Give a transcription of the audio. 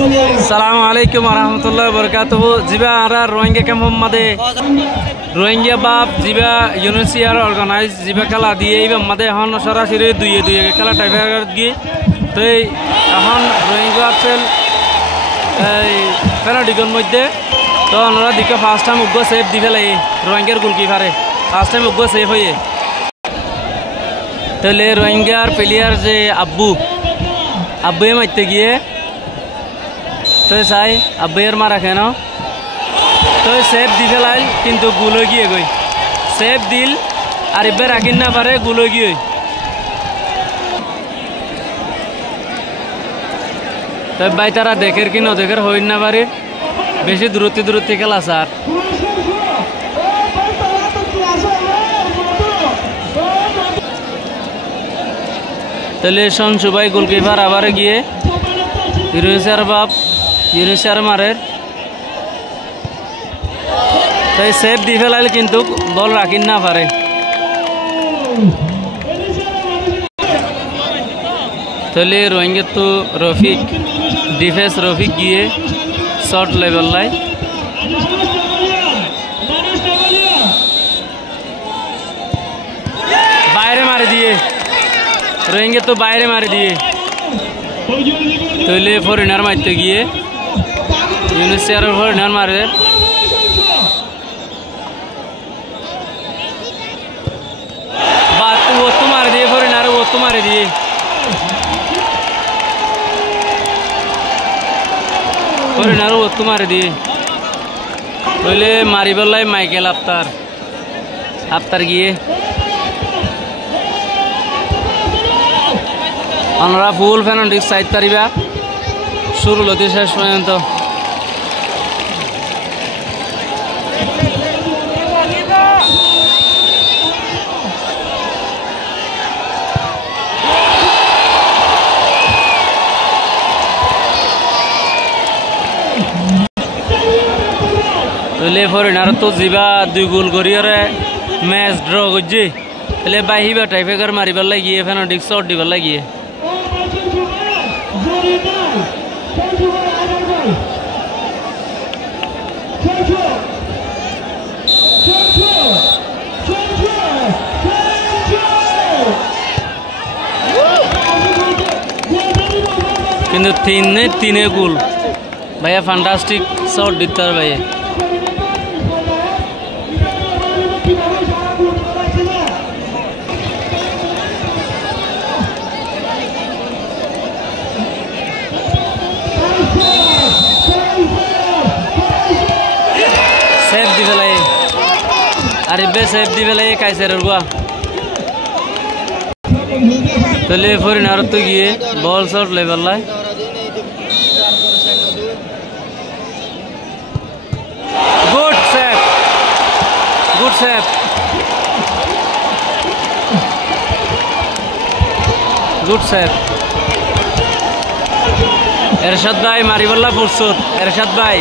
Assalamu alaikum warahmatullahi wabarakatuh. Jiba ara Rohingya camp made Rohingya bab jiba UNHCR organize jiba kala diye iba made hon sarasiri duye kala type gi to এখন Rohingya apel এই ফেনাডিগন মধ্যে তো ওনারা দিকে first time উগ্র সেভ দি ফেলে রোহিঙ্গার গোলকিপারে ফার্স্ট টাইম উগ্র সেভ হয়ে তাহলে রোহিঙ্গার প্লেয়ার যে আব্বুয়ে মারতে গিয়ে তো চাই আব্বুয়ের মারা কেন তো সেভ দি ফেলাইল কিন্তু গুলো গিয়ে গই সেভ দিল আর এবার রাখিন না পারে গুলো গিয়ে তো ভাই তারা দেখের কি না দেখের হইন না পারে বেশি দূরত্বে খেলা স্যার তাহলে শোন সবাই গোলকিপার আবার গিয়ে ইউনিসার মারের তাই সেভ দি ফেলাইল কিন্তু বল রাখিন না পারে তাহলে রোহিঙ্গা তো রফিক ডিফেন্স রফিক গিয়ে শর্ট লেভেল লাই বাইরে মারে দিয়ে রোহিঙ্গা তো বাইরে মারে দিয়ে তাহলে ফরেনার মারতে গিয়ে ইউনিসিয়ার ফরেনার মারে ও তো মারে দিয়ে ফরেনার ও তো মারে দিয়ে ফরেনার ও তো মারে দিয়ে তাহলে মারিবেলাই মাইকেল আফতার গিয়ে আমরা ফুল ফেনান্টিক সাইড পারিবা শুরু হতে শেষ পর্যন্ত তাহলে ফরেনার তো যা 2 গোল করিয়ারে ম্যাচ ড্র করছে তাহলে বাহিবা টাইফেকার মারিবার লাগিয়ে ফেনান্টিক শট দিবার লাগিয়ে কিন্তু তিনে গোল ভাইয়া ফ্যান্টাস্টিক শট দিতে হবে ভাইয়া সেভ দি ফেলাই আর এবে সেভ দি ফেলাই কাইসার গুয়া তাহলে ফরেনার তো গিয়ে বল শট লেভেল লাই গুড সেভ এরশাদ ভাই মারিবল্লা ফুরসুত এরশাদ ভাই